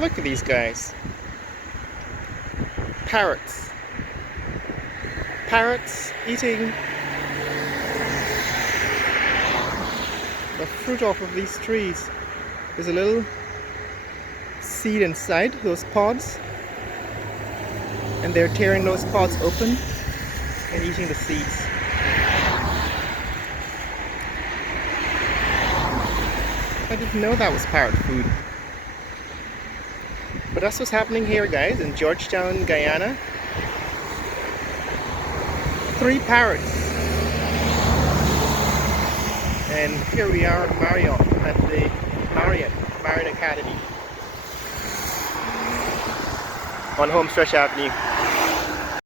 Look at these guys. Parrots. Parrots eating the fruit off of these trees. There's a little seed inside those pods, and they're tearing those pods open and eating the seeds. I didn't know that was parrot food. But that's what's happening here, guys, in Georgetown, Guyana. 3 parrots. And here we are at the Marriott Academy on Homestretch Avenue.